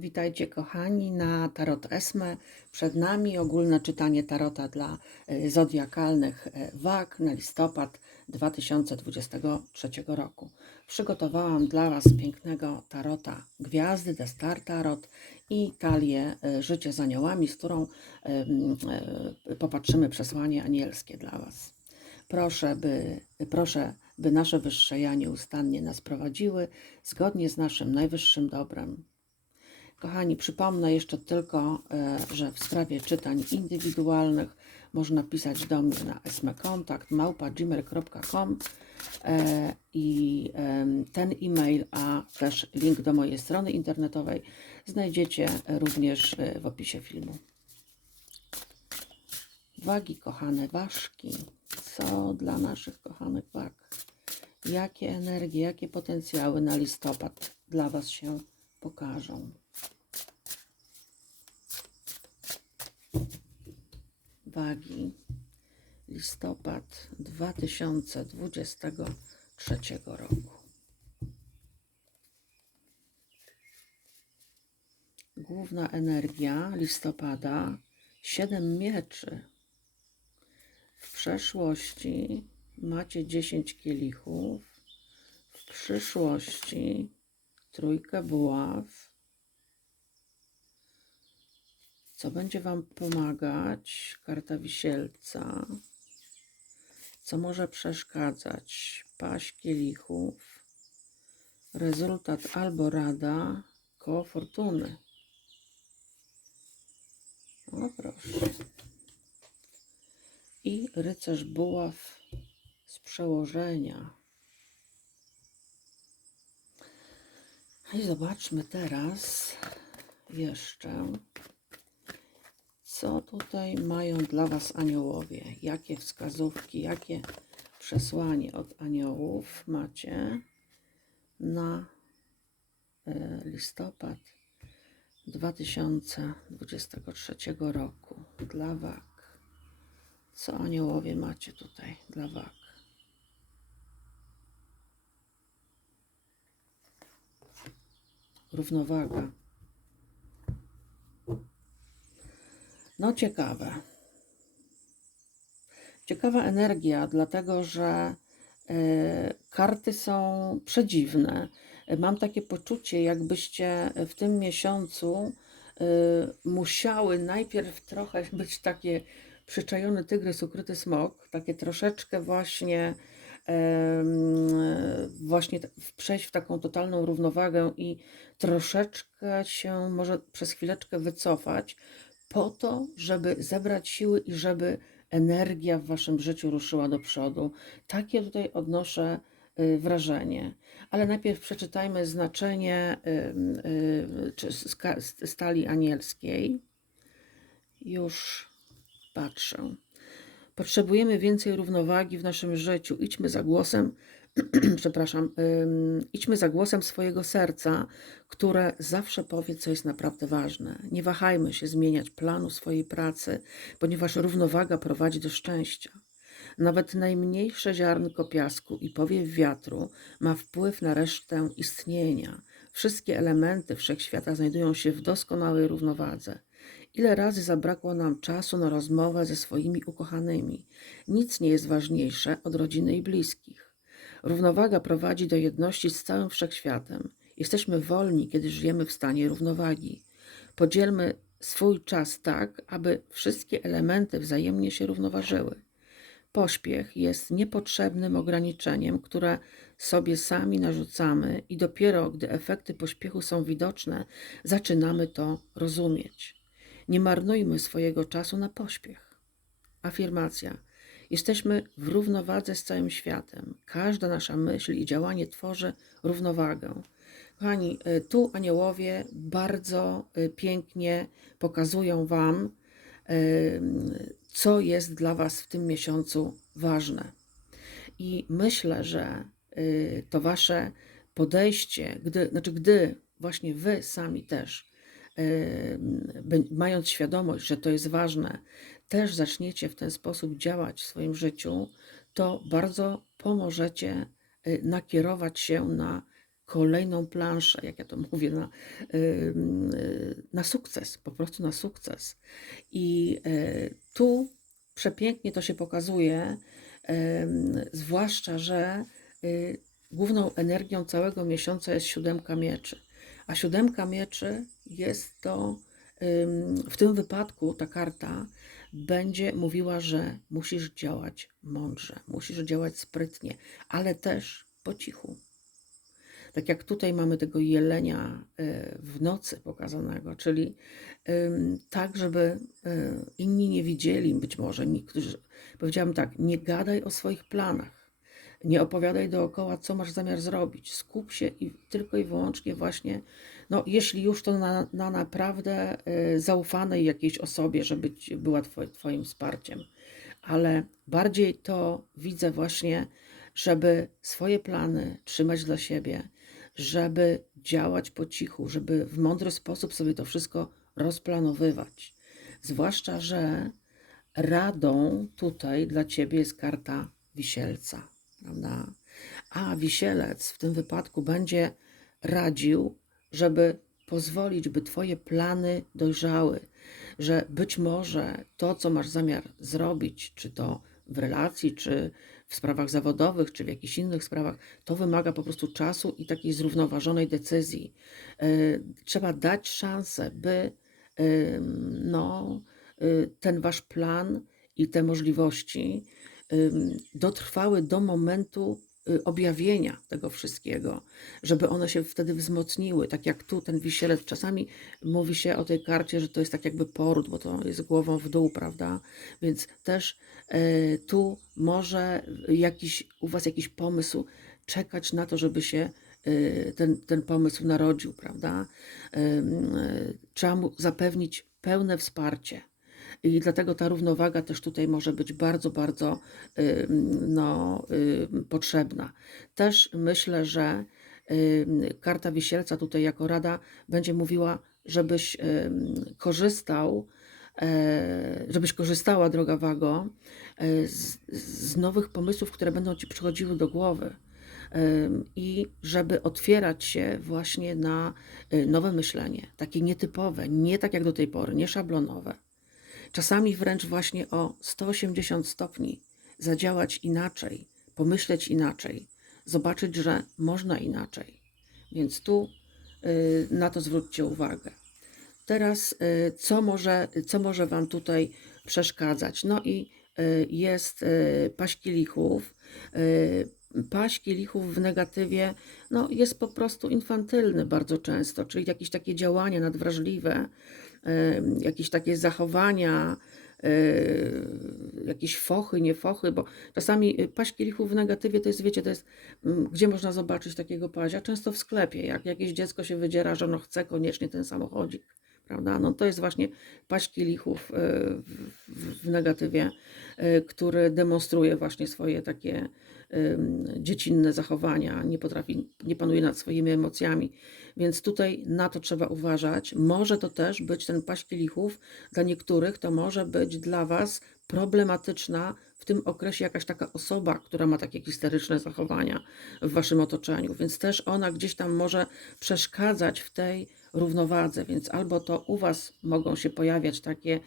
Witajcie kochani na Tarot Esme. Przed nami ogólne czytanie Tarota dla e, zodiakalnych e, wag na listopad 2023 roku. Przygotowałam dla Was pięknego Tarota Gwiazdy, The Star Tarot i talię e, Życie z aniołami, z którą popatrzymy przesłanie anielskie dla Was. Proszę, by, proszę, by nasze wyższe ja nieustannie nas prowadziły zgodnie z naszym najwyższym dobrem. Kochani, przypomnę jeszcze tylko, e, że w sprawie czytań indywidualnych można pisać do mnie na smekontakt małpa.gmail.com e, i ten e-mail, a też link do mojej strony internetowej znajdziecie również e, w opisie filmu. Wagi, kochane ważki, co dla naszych kochanych wag? Jakie energie, jakie potencjały na listopad dla Was się pokażą? Wagi, listopad 2023 roku. Główna energia listopada 7 mieczy. W przeszłości macie 10 kielichów, w przyszłości trójkę buław. Co będzie Wam pomagać? Karta wisielca. Co może przeszkadzać? Paść kielichów. Rezultat albo rada, koło fortuny. O proszę. I rycerz buław z przełożenia. I zobaczmy teraz jeszcze, co tutaj mają dla Was aniołowie. Jakie wskazówki, jakie przesłanie od aniołów macie na e, listopad 2023 roku dla wag. Co aniołowie macie tutaj dla wag? Równowaga. No ciekawe. Ciekawa energia, dlatego że e, karty są przedziwne. Mam takie poczucie, jakbyście w tym miesiącu e, musiały najpierw trochę być takie przyczajony tygrys, ukryty smok, takie troszeczkę właśnie właśnie przejść w taką totalną równowagę i troszeczkę się może przez chwileczkę wycofać po to, żeby zebrać siły i żeby energia w waszym życiu ruszyła do przodu. Takie tutaj odnoszę y, wrażenie. Ale najpierw przeczytajmy znaczenie y, ska- stali anielskiej. Już patrzę. Potrzebujemy więcej równowagi w naszym życiu. Idźmy za głosem, przepraszam, ym, idźmy za głosem swojego serca, które zawsze powie, co jest naprawdę ważne. Nie wahajmy się zmieniać planu swojej pracy, ponieważ równowaga prowadzi do szczęścia. Nawet najmniejsze ziarnko piasku i powiew wiatru ma wpływ na resztę istnienia. Wszystkie elementy wszechświata znajdują się w doskonałej równowadze. Ile razy zabrakło nam czasu na rozmowę ze swoimi ukochanymi? Nic nie jest ważniejsze od rodziny i bliskich. Równowaga prowadzi do jedności z całym wszechświatem. Jesteśmy wolni, kiedy żyjemy w stanie równowagi. Podzielmy swój czas tak, aby wszystkie elementy wzajemnie się równoważyły. Pośpiech jest niepotrzebnym ograniczeniem, które sobie sami narzucamy, i dopiero gdy efekty pośpiechu są widoczne, zaczynamy to rozumieć. Nie marnujmy swojego czasu na pośpiech. Afirmacja. Jesteśmy w równowadze z całym światem. Każda nasza myśl i działanie tworzy równowagę. Kochani, y, tu aniołowie bardzo y, pięknie pokazują Wam, y, co jest dla Was w tym miesiącu ważne. I myślę, że to Wasze podejście, gdy, znaczy gdy właśnie Wy sami też, mając świadomość, że to jest ważne, też zaczniecie w ten sposób działać w swoim życiu, to bardzo pomożecie y, nakierować się na kolejną planszę, jak ja to mówię, na, na sukces, po prostu na sukces. I y, tu przepięknie to się pokazuje, zwłaszcza, że y, główną energią całego miesiąca jest siódemka mieczy. A siódemka mieczy jest to, w tym wypadku ta karta będzie mówiła, że musisz działać mądrze, musisz działać sprytnie, ale też po cichu. Tak jak tutaj mamy tego jelenia y, w nocy pokazanego, czyli tak, żeby y, inni nie widzieli, być może niektórzy, powiedziałam tak, nie gadaj o swoich planach, nie opowiadaj dookoła, co masz zamiar zrobić. Skup się i tylko i wyłącznie właśnie, no jeśli już to na, na naprawdę y, zaufanej jakiejś osobie, żeby była twoi- Twoim wsparciem. Ale bardziej to widzę właśnie, żeby swoje plany trzymać dla siebie, żeby działać po cichu, żeby w mądry sposób sobie to wszystko rozplanowywać. Zwłaszcza, że radą tutaj dla ciebie jest karta wisielca, prawda? A wisielec w tym wypadku będzie radził, żeby pozwolić, by twoje plany dojrzały, że być może to, co masz zamiar zrobić, czy to w relacji, czy w sprawach zawodowych, czy w jakichś innych sprawach, to wymaga po prostu czasu i takiej zrównoważonej decyzji. E, Trzeba dać szansę, by ym, no, y, ten wasz plan i te możliwości dotrwały do momentu objawienia tego wszystkiego, żeby one się wtedy wzmocniły. Tak jak tu ten wisielec, czasami mówi się o tej karcie, że to jest tak jakby poród, bo to jest głową w dół, prawda? Więc też e, tu może jakiś, u was jakiś pomysł czekać na to, żeby się e, ten, ten pomysł narodził, prawda? E, Trzeba mu zapewnić pełne wsparcie. I dlatego ta równowaga też tutaj może być bardzo, bardzo no, potrzebna. Też myślę, że karta wisielca tutaj jako rada będzie mówiła, żebyś korzystał, e, żebyś korzystała, droga Wago, e, z, z nowych pomysłów, które będą ci przychodziły do głowy. I żeby otwierać się właśnie na y, nowe myślenie, takie nietypowe, nie tak jak do tej pory, nie szablonowe czasami wręcz właśnie o 180 stopni zadziałać inaczej, pomyśleć inaczej, zobaczyć, że można inaczej. Więc tu y, na to zwróćcie uwagę. Teraz, y, co może, co może Wam tutaj przeszkadzać? No i y, jest paść kielichów. Paść kielichów w negatywie no, jest po prostu infantylny bardzo często, czyli jakieś takie działania nadwrażliwe, jakieś takie zachowania, jakieś fochy, nie fochy, bo czasami y, paść kielichów w negatywie to jest, wiecie, to jest, mm, gdzie można zobaczyć takiego pazia? Często w sklepie, jak jakieś dziecko się wydziera, że ono chce koniecznie ten samochodzik, prawda? No to jest właśnie paść kielichów y, w, w, w negatywie, y, który demonstruje właśnie swoje takie dziecinne zachowania, nie potrafi, nie panuje nad swoimi emocjami, więc tutaj na to trzeba uważać. Może to też być ten paść kielichów, dla niektórych. To może być dla Was problematyczna w tym okresie jakaś taka osoba, która ma takie histeryczne zachowania w Waszym otoczeniu, więc też ona gdzieś tam może przeszkadzać w tej równowadze, więc albo to u Was mogą się pojawiać takie,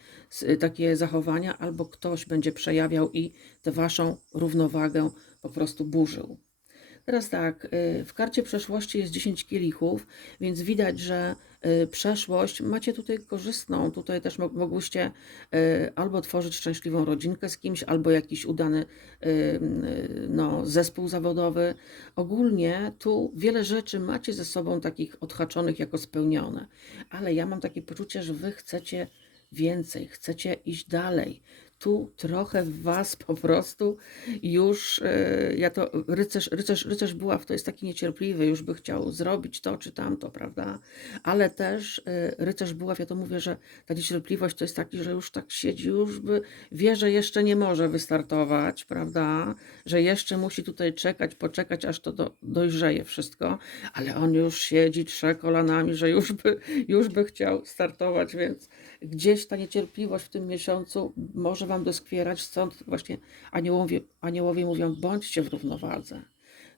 takie zachowania, albo ktoś będzie przejawiał i tę Waszą równowagę po prostu burzył. Teraz tak, y, w karcie przeszłości jest 10 kielichów, więc widać, że y, przeszłość macie tutaj korzystną. Tutaj też mo- mogłyście y, albo tworzyć szczęśliwą rodzinkę z kimś, albo jakiś udany no, zespół zawodowy. Ogólnie tu wiele rzeczy macie ze sobą takich odhaczonych jako spełnione, ale ja mam takie poczucie, że wy chcecie więcej, chcecie iść dalej. Tu trochę w was po prostu już, e, ja to, rycerz, rycerz, rycerz buław to jest taki niecierpliwy, już by chciał zrobić to czy tamto, prawda? Ale też e, rycerz buław, ja to mówię, że ta niecierpliwość to jest taki, że już tak siedzi, już by wie, że jeszcze nie może wystartować, prawda? Że jeszcze musi tutaj czekać, poczekać, aż to do, dojrzeje wszystko, ale on już siedzi, trze kolanami, że już by, już by chciał startować, więc gdzieś ta niecierpliwość w tym miesiącu może Wam doskwierać, stąd właśnie aniołowie, aniołowie mówią, bądźcie w równowadze.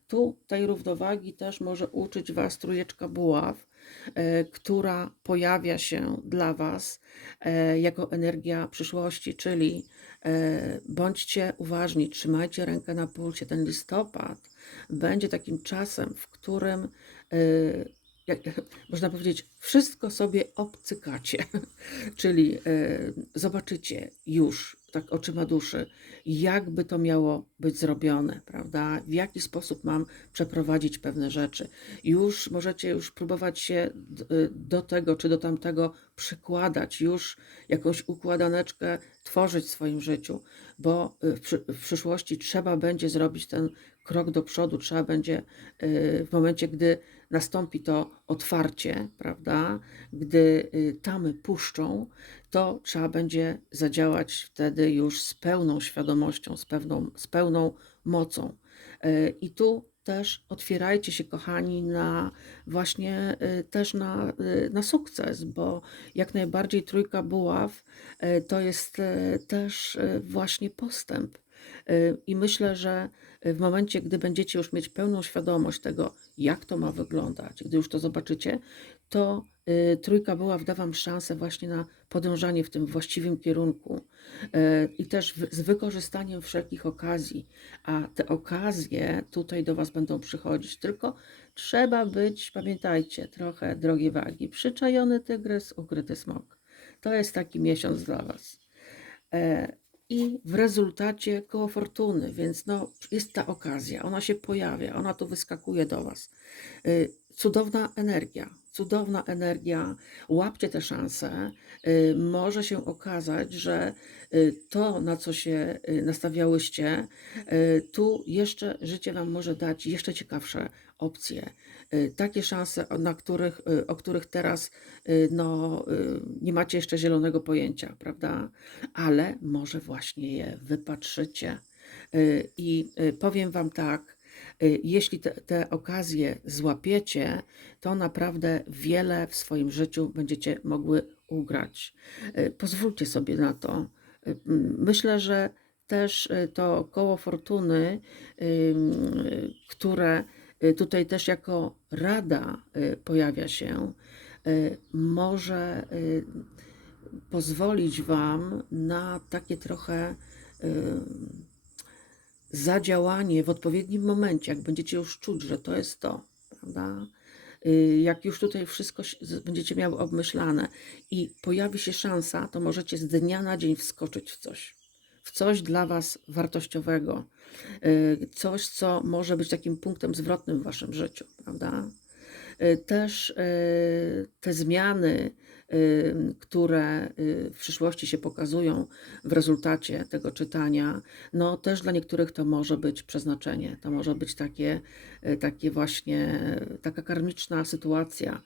tu tej równowagi też może uczyć Was trójeczka buław, e, która pojawia się dla Was e, jako energia przyszłości, czyli e, bądźcie uważni, trzymajcie rękę na pulsie. Ten listopad będzie takim czasem, w którym można powiedzieć, wszystko sobie obcykacie, czyli e, zobaczycie już tak oczyma duszy, jakby to miało być zrobione, prawda? W jaki sposób mam przeprowadzić pewne rzeczy. Już możecie już próbować się y, do tego czy do tamtego przykładać, już jakąś układaneczkę tworzyć w swoim życiu, bo y, w, przy, w przyszłości trzeba będzie zrobić ten krok do przodu, trzeba będzie w momencie, gdy nastąpi to otwarcie, prawda? Gdy y, tamy puszczą, to trzeba będzie zadziałać wtedy już z pełną świadomością, z, pewną, z pełną mocą. Y, I tu też otwierajcie się, kochani, na właśnie y, też na, y, na sukces, bo jak najbardziej trójka buław y, to jest y, też właśnie postęp. Y, I myślę, że w momencie, gdy będziecie już mieć pełną świadomość tego, jak to ma wyglądać, gdy już to zobaczycie, to y, trójka buław da Wam szansę właśnie na podążanie w tym właściwym kierunku y, i też z wykorzystaniem wszelkich okazji. A te okazje tutaj do Was będą przychodzić, tylko trzeba być, pamiętajcie, trochę drogie wagi. Przyczajony tygrys, ukryty smok. To jest taki miesiąc dla Was. I w rezultacie koło fortuny, więc no, jest ta okazja, ona się pojawia, ona tu wyskakuje do Was. Y, Cudowna energia, cudowna energia. Łapcie tę szansę. Y, Może się okazać, że y, to, na co się nastawiałyście, tu jeszcze życie Wam może dać jeszcze ciekawsze opcje. Y, Takie szanse, na których, y, o których teraz y, no, nie macie jeszcze zielonego pojęcia, prawda? Ale może właśnie je wypatrzycie. I powiem Wam tak, jeśli te, te okazje złapiecie, to naprawdę wiele w swoim życiu będziecie mogły ugrać. Pozwólcie sobie na to. Myślę, że też to koło fortuny, które tutaj też jako rada y, pojawia się, y, może y, pozwolić Wam na takie trochę zadziałanie w odpowiednim momencie, jak będziecie już czuć, że to jest to, prawda? Y, Jak już tutaj wszystko będziecie miały obmyślane i pojawi się szansa, to możecie z dnia na dzień wskoczyć w coś. Coś dla Was wartościowego. Y, Coś, co może być takim punktem zwrotnym w Waszym życiu, prawda? Y, Też y, te zmiany, które w przyszłości się pokazują w rezultacie tego czytania, no też dla niektórych to może być przeznaczenie. To może być takie, takie właśnie, taka karmiczna sytuacja.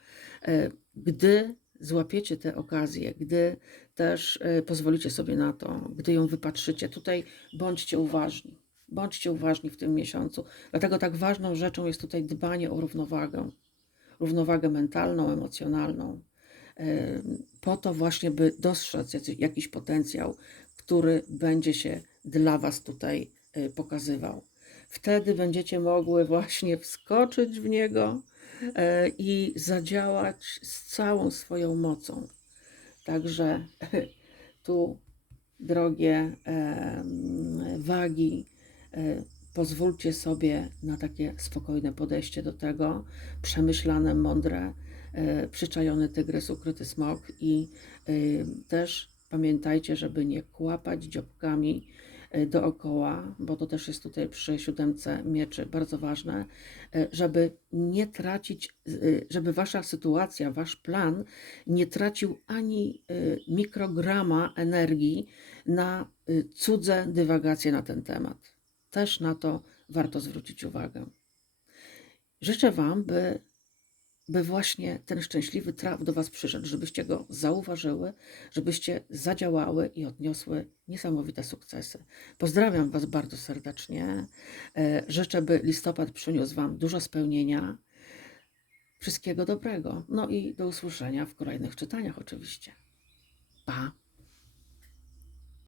Gdy złapiecie tę okazję, gdy też y, pozwolicie sobie na to, gdy ją wypatrzycie, tutaj bądźcie uważni. Bądźcie uważni w tym miesiącu. Dlatego tak ważną rzeczą jest tutaj dbanie o równowagę równowagę mentalną, emocjonalną, em, po to właśnie, by dostrzec jakiś potencjał, który będzie się dla Was tutaj y, pokazywał. Wtedy będziecie mogły właśnie wskoczyć w niego i zadziałać z całą swoją mocą. Także tu, drogie wagi, e, pozwólcie sobie na takie spokojne podejście do tego, przemyślane, mądre, e, przyczajony tygrys, ukryty smok i e, też pamiętajcie, żeby nie kłapać dziobkami dookoła, bo to też jest tutaj przy siódemce mieczy bardzo ważne, e, żeby nie tracić, e, żeby wasza sytuacja, wasz plan nie tracił ani mikrograma energii na cudze dywagacje na ten temat. Też na to warto zwrócić uwagę. Życzę Wam, by, by właśnie ten szczęśliwy traf do Was przyszedł, żebyście go zauważyły, żebyście zadziałały i odniosły niesamowite sukcesy. Pozdrawiam Was bardzo serdecznie. E, Życzę, by listopad przyniósł Wam dużo spełnienia. Wszystkiego dobrego. No i do usłyszenia w kolejnych czytaniach, oczywiście. Pa!